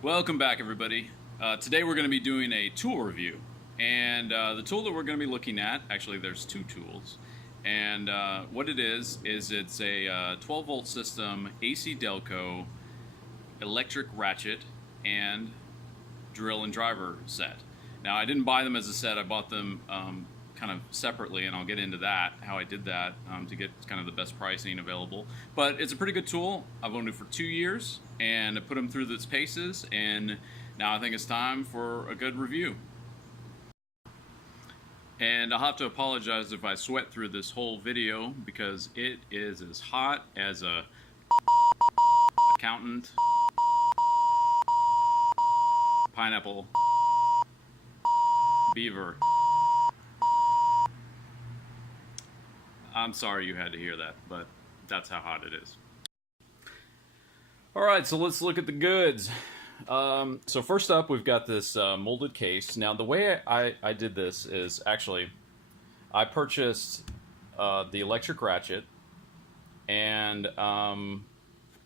Welcome back, everybody. Today we're going to be doing a tool review, and the tool that we're going to be looking at, actually there's two tools, and what it is it's a 12 volt system ACDelco electric ratchet and drill and driver set. Now I didn't buy them as a set, I bought them kind of separately, and I'll get into that, how I did that to get kind of the best pricing available. But it's a pretty good tool. I've owned it for 2 years and I put them through its paces, and now I think it's time for a good review. And I'll have to apologize if I sweat through this whole video because it is as hot as a accountant, pineapple, beaver. I'm sorry you had to hear that, but that's how hot it is. Alright, so let's look at the goods. So first up, we've got this molded case. Now, the way I did this is actually, I purchased the electric ratchet and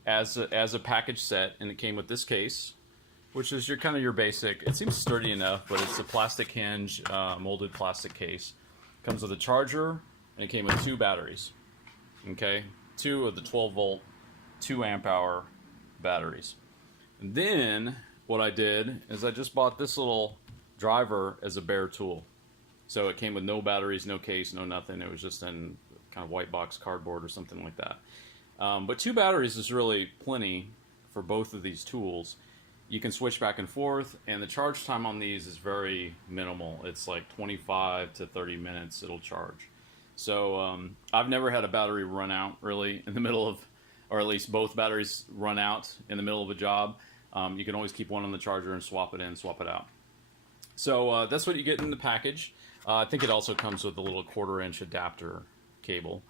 as a package set, and it came with this case, which is kind of your basic. It seems sturdy enough, but it's a plastic hinge, molded plastic case. Comes with a charger, and it came with 2 batteries. Okay, 2 of the 12 volt, 2 amp hour batteries. And then what I did is I just bought this little driver as a bare tool. So it came with no batteries, no case, no nothing. It was just in kind of white box cardboard or something like that. But 2 batteries is really plenty for both of these tools. You can switch back and forth, and the charge time on these is very minimal. It's like 25 to 30 minutes it'll charge. So I've never had a battery run out really in the middle of, or at least both batteries run out in the middle of a job. You can always keep one on the charger and swap it in, swap it out. So that's what you get in the package. I think it also comes with a little 1/4 inch adapter cable.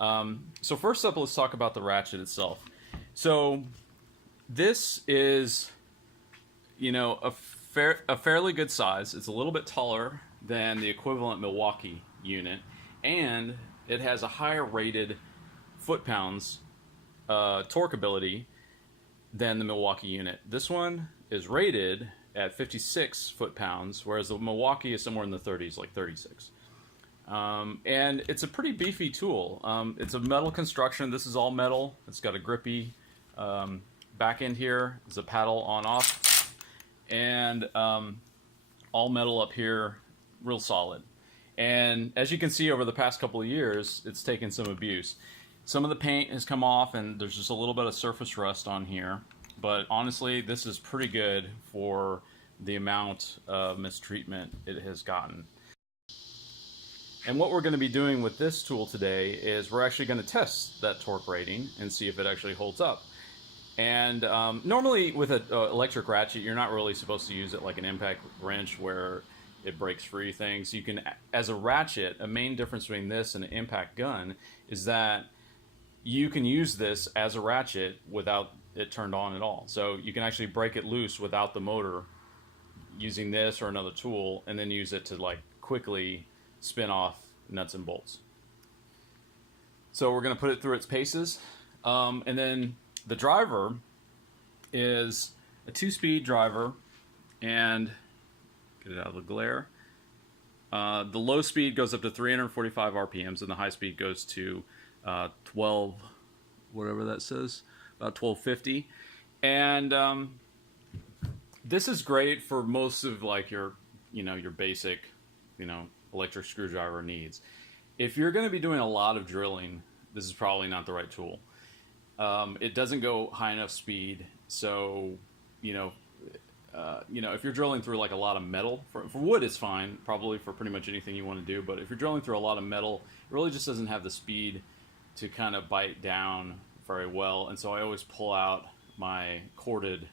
So first up, let's talk about the ratchet itself. So this is, you know, a fairly good size. It's a little bit taller than the equivalent Milwaukee unit, and it has a higher rated foot-pounds torque ability than the Milwaukee unit. This one is rated at 56 foot-pounds, whereas the Milwaukee is somewhere in the 30s, like 36. And it's a pretty beefy tool. It's a metal construction. This is all metal. It's got a grippy back end here. There's a paddle on-off, and all metal up here, real solid. And as you can see, over the past couple of years, it's taken some abuse. Some of the paint has come off, and there's just a little bit of surface rust on here. But honestly, this is pretty good for the amount of mistreatment it has gotten. And what we're going to be doing with this tool today is we're actually going to test that torque rating and see if it actually holds up. And normally with an electric ratchet, you're not really supposed to use it like an impact wrench where it breaks free things. You can, as a ratchet, a main difference between this and an impact gun is that you can use this as a ratchet without it turned on at all. So you can actually break it loose without the motor using this or another tool, and then use it to like quickly spin off nuts and bolts. So we're going to put it through its paces, and then the driver is a 2-speed driver, and get it out of the glare. The low speed goes up to 345 RPMs, and the high speed goes to 12, whatever that says, about 1250. And this is great for most of like your, your basic, electric screwdriver needs. If you're going to be doing a lot of drilling, this is probably not the right tool. It doesn't go high enough speed, so if you're drilling through like a lot of metal, for wood it's fine, probably for pretty much anything you want to do, but if you're drilling through a lot of metal, it really just doesn't have the speed to kind of bite down very well, and so I always pull out my corded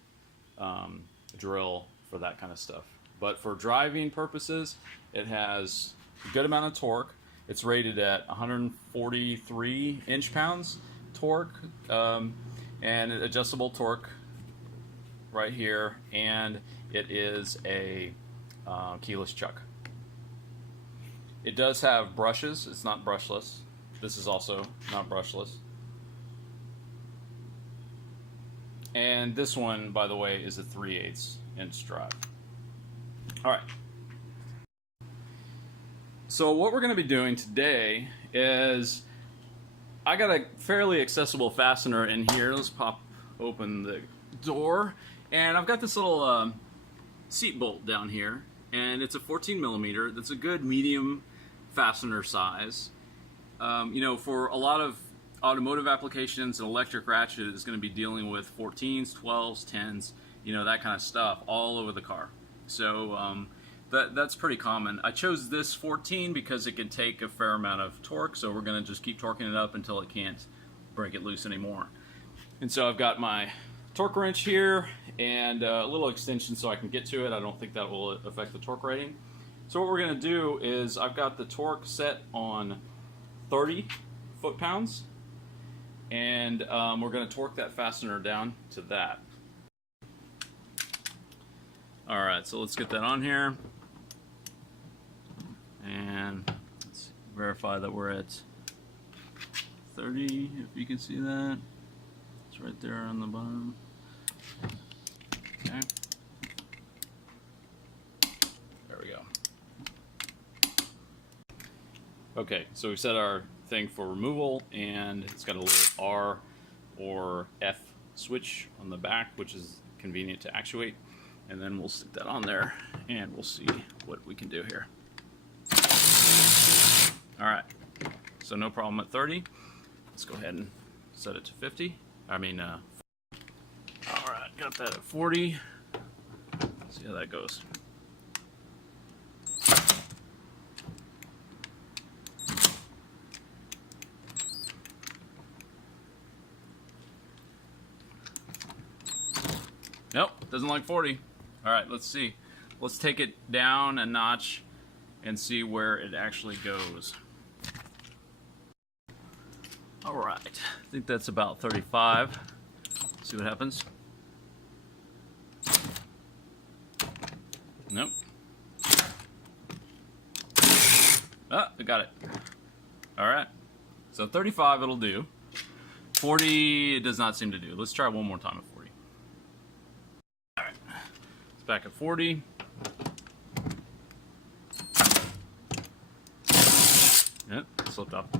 drill for that kind of stuff. But for driving purposes, it has a good amount of torque. It's rated at 143 inch-pounds torque, and an adjustable torque right here, and it is a keyless chuck. It does have brushes. It's not brushless. This is also not brushless. And this one, by the way, is a 3/8 inch drive. All right. So what we're going to be doing today is, I got a fairly accessible fastener in here. Let's pop open the door, and I've got this little seat bolt down here, and it's a 14 millimeter. That's a good medium fastener size. You know, for a lot of automotive applications, an electric ratchet is going to be dealing with 14s, 12s, 10s, you know, that kind of stuff all over the car. So that's pretty common. I chose this 14 because it can take a fair amount of torque, so we're going to just keep torquing it up until it can't break it loose anymore. And so I've got my torque wrench here and a little extension so I can get to it. I don't think that will affect the torque rating. So what we're going to do is, I've got the torque set on 30 foot-pounds, and we're going to torque that fastener down to that. Alright, so let's get that on here. And let's verify that we're at 30, if you can see that. It's right there on the bottom. Okay. There we go. Okay, so we set our thing for removal, and it's got a little R or F switch on the back, which is convenient to actuate. And then we'll stick that on there, and we'll see what we can do here. Alright, so no problem at 30. Let's go ahead and set it to 50. Alright, got that at 40. See how that goes. Nope, doesn't like 40. Alright, let's see. Let's take it down a notch and see where it actually goes. Alright, I think that's about 35. See what happens. Nope. Ah, I got it. Alright, so 35 it'll do. 40 it does not seem to do. Let's try one more time at 40. Alright, it's back at 40. Yep, slipped up.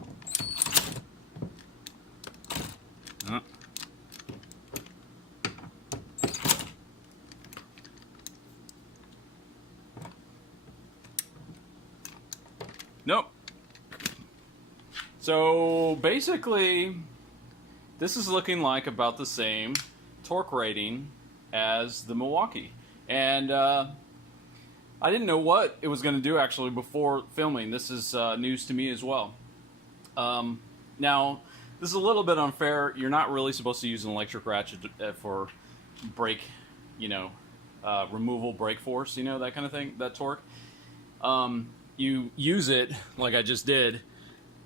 Nope. So basically, this is looking like about the same torque rating as the Milwaukee. And I didn't know what it was going to do actually before filming. This is news to me as well. Now, this is a little bit unfair. You're not really supposed to use an electric ratchet for brake, you know, removal, brake force, you know, that kind of thing, that torque. You use it like I just did.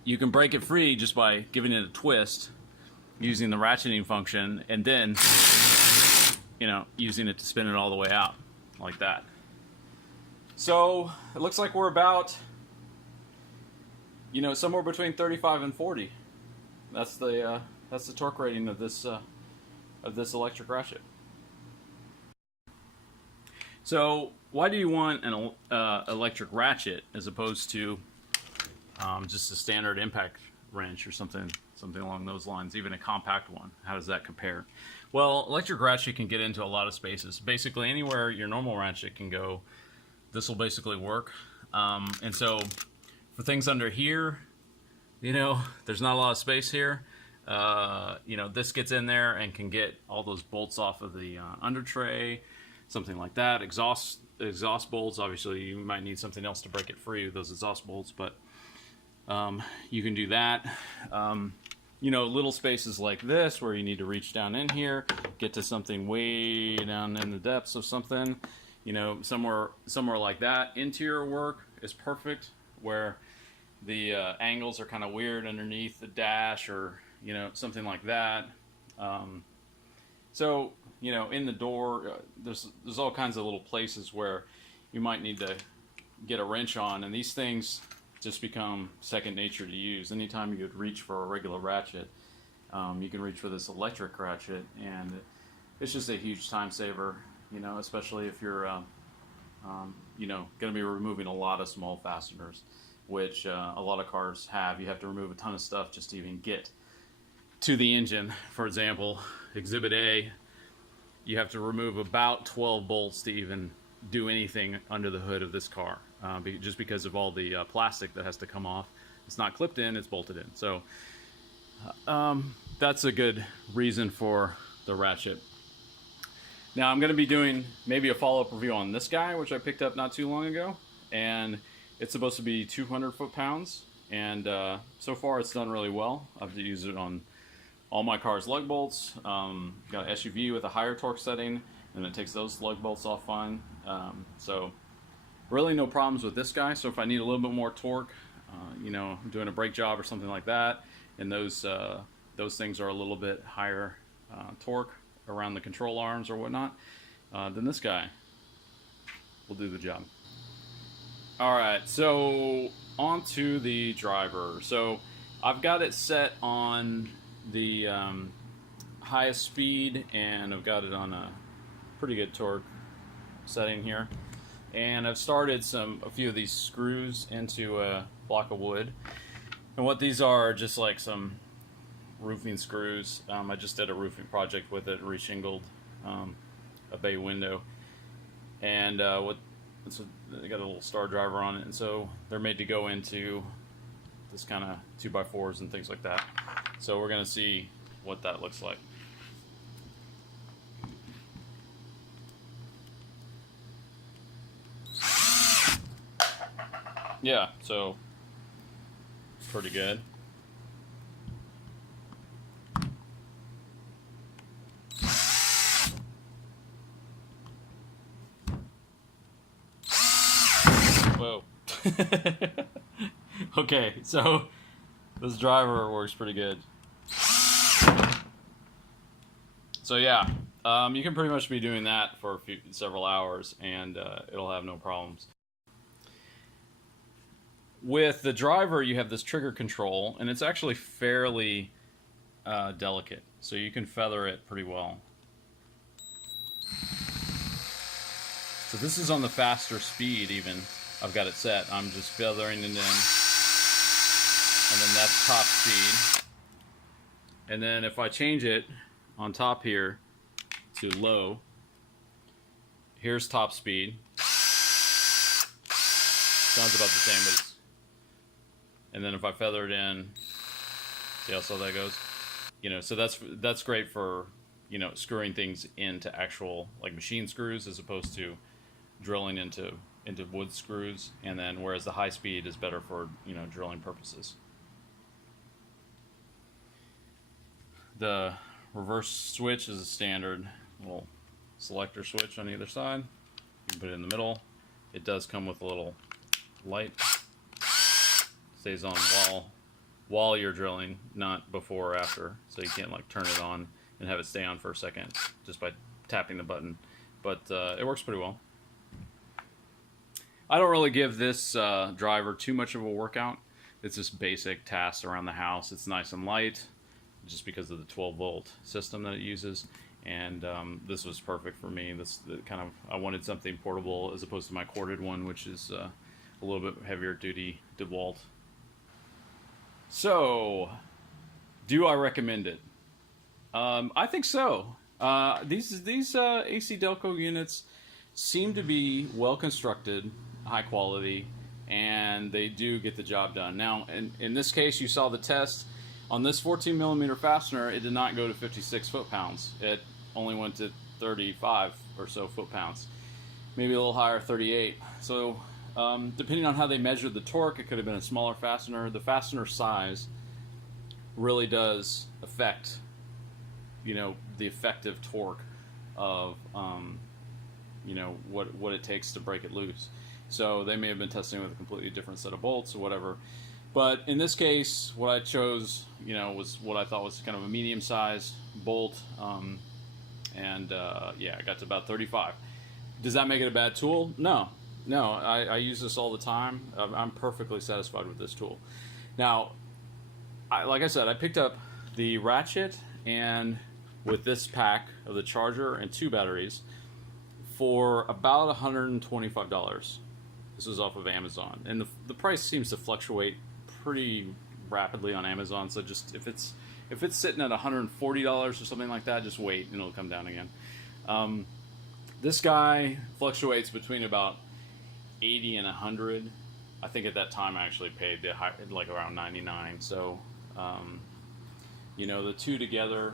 You can break it free just by giving it a twist, using the ratcheting function, and then, you know, using it to spin it all the way out, like that. So, it looks like we're about, you know, somewhere between 35 and 40. That's the torque rating of this electric ratchet. So, why do you want an electric ratchet as opposed to just a standard impact wrench or something along those lines, even a compact one? How does that compare? Well, electric ratchet can get into a lot of spaces. Basically, anywhere your normal ratchet can go, this will basically work. And so, for things under here, you know, there's not a lot of space here. You know, this gets in there and can get all those bolts off of the under tray, something like that. Exhaust bolts, obviously you might need something else to break it free, those exhaust bolts, but you can do that. You know, little spaces like this where you need to reach down in here, get to something way down in the depths of something, you know, somewhere like that. Interior work is perfect, where the angles are kind of weird underneath the dash, or, you know, something like that. So, you know, in the door, there's all kinds of little places where you might need to get a wrench on, and these things just become second nature to use. Anytime you would reach for a regular ratchet, you can reach for this electric ratchet, and it's just a huge time saver, you know, especially if you're you know, going to be removing a lot of small fasteners, which a lot of cars have. You have to remove a ton of stuff just to even get to the engine. For example, Exhibit A, you have to remove about 12 bolts to even do anything under the hood of this car, just because of all the plastic that has to come off. It's not clipped in, it's bolted in. So that's a good reason for the Ratchet. Now I'm going to be doing maybe a follow-up review on this guy, which I picked up not too long ago, and it's supposed to be 200 foot-pounds, and so far it's done really well. I've used it on all my car's lug bolts. Got an SUV with a higher torque setting, and it takes those lug bolts off fine. So really no problems with this guy. So if I need a little bit more torque, you know, I'm doing a brake job or something like that, and those things are a little bit higher torque around the control arms or whatnot, then this guy will do the job. Alright, so on to the driver. So I've got it set on the highest speed, and I've got it on a pretty good torque setting here. And I've started a few of these screws into a block of wood. And what these are just like some roofing screws. I just did a roofing project with it, reshingled a bay window, and they got a little star driver on it, and so they're made to go into this kind of 2x4s and things like that. So we're gonna see what that looks like. Yeah, so pretty good. Whoa. Okay, so this driver works pretty good. So yeah, you can pretty much be doing that for several hours, and it'll have no problems. With the driver, you have this trigger control, and it's actually fairly delicate, so you can feather it pretty well. So this is on the faster speed even. I've got it set. I'm just feathering it in. And then that's top speed. And then if I change it on top here to low, here's top speed. Sounds about the same, but it's... And then if I feather it in, see how slow that goes? You know, so that's great for, you know, screwing things into actual like machine screws as opposed to drilling into wood screws, and then whereas the high speed is better for, you know, drilling purposes. The reverse switch is a standard little selector switch on either side. You can put it in the middle. It does come with a little light. Stays on while you're drilling, not before or after, so you can't like turn it on and have it stay on for a second just by tapping the button, but it works pretty well. I don't really give this driver too much of a workout. It's just basic tasks around the house. It's nice and light just because of the 12-volt system that it uses, and this was perfect for me. I wanted something portable as opposed to my corded one, which is a little bit heavier duty DeWalt. So, do I recommend it? I think so. These ACDelco units seem to be well constructed, high quality, and they do get the job done. Now, in this case, you saw the test on this 14mm fastener. It did not go to 56 foot-pounds. It only went to 35 or so foot-pounds, maybe a little higher, 38. So depending on how they measured the torque, it could have been a smaller fastener. The fastener size really does affect, you know, the effective torque of you know, what it takes to break it loose. So they may have been testing with a completely different set of bolts or whatever. But in this case, what I chose, you know, was what I thought was kind of a medium-sized bolt, yeah, I got to about 35. Does that make it a bad tool? No. I use this all the time. I'm perfectly satisfied with this tool. Now, like I said, I picked up the Ratchet and with this pack of the charger and 2 batteries for about $125. This is off of Amazon, and the price seems to fluctuate pretty rapidly on Amazon. So just if it's sitting at $140 or something like that, just wait and it'll come down again. This guy fluctuates between about 80 and 100. I think at that time I actually paid like around 99. So you know, the two together,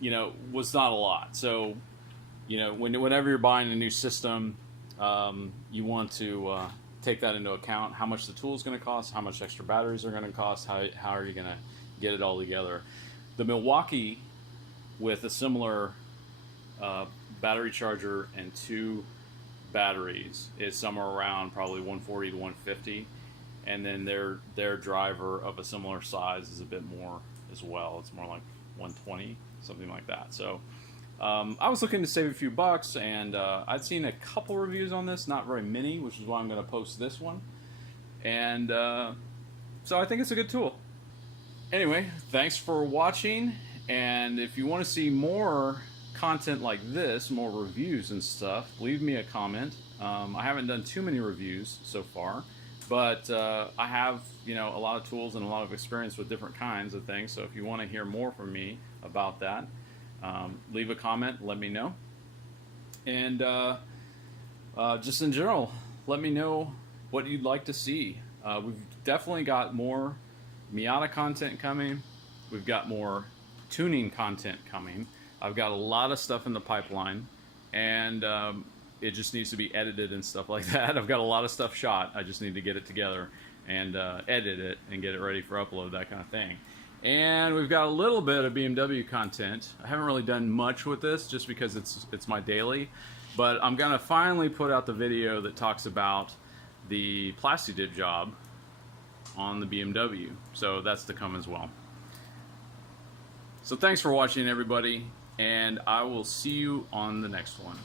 you know, was not a lot. So you know, whenever you're buying a new system, you want to take that into account. How much the tool is going to cost, how much extra batteries are going to cost, how are you going to get it all together. The Milwaukee, with a similar battery charger and 2 batteries, is somewhere around probably 140 to 150, and then their driver of a similar size is a bit more as well. It's more like 120, something like that. So I was looking to save a few bucks, and I'd seen a couple reviews on this, not very many, which is why I'm going to post this one. And so I think it's a good tool. Anyway, thanks for watching, and if you want to see more content like this, more reviews and stuff, leave me a comment. I haven't done too many reviews so far, but I have, you know, a lot of tools and a lot of experience with different kinds of things. So if you want to hear more from me about that, leave a comment, let me know. And just in general, let me know what you'd like to see. We've definitely got more Miata content coming. We've got more tuning content coming. I've got a lot of stuff in the pipeline, and it just needs to be edited and stuff like that. I've got a lot of stuff shot. I just need to get it together and edit it and get it ready for upload, that kind of thing. And we've got a little bit of BMW content. I haven't really done much with this just because it's my daily, but I'm gonna finally put out the video that talks about the Plasti-Dip job on the BMW. So that's to come as well. So thanks for watching, everybody, and I will see you on the next one.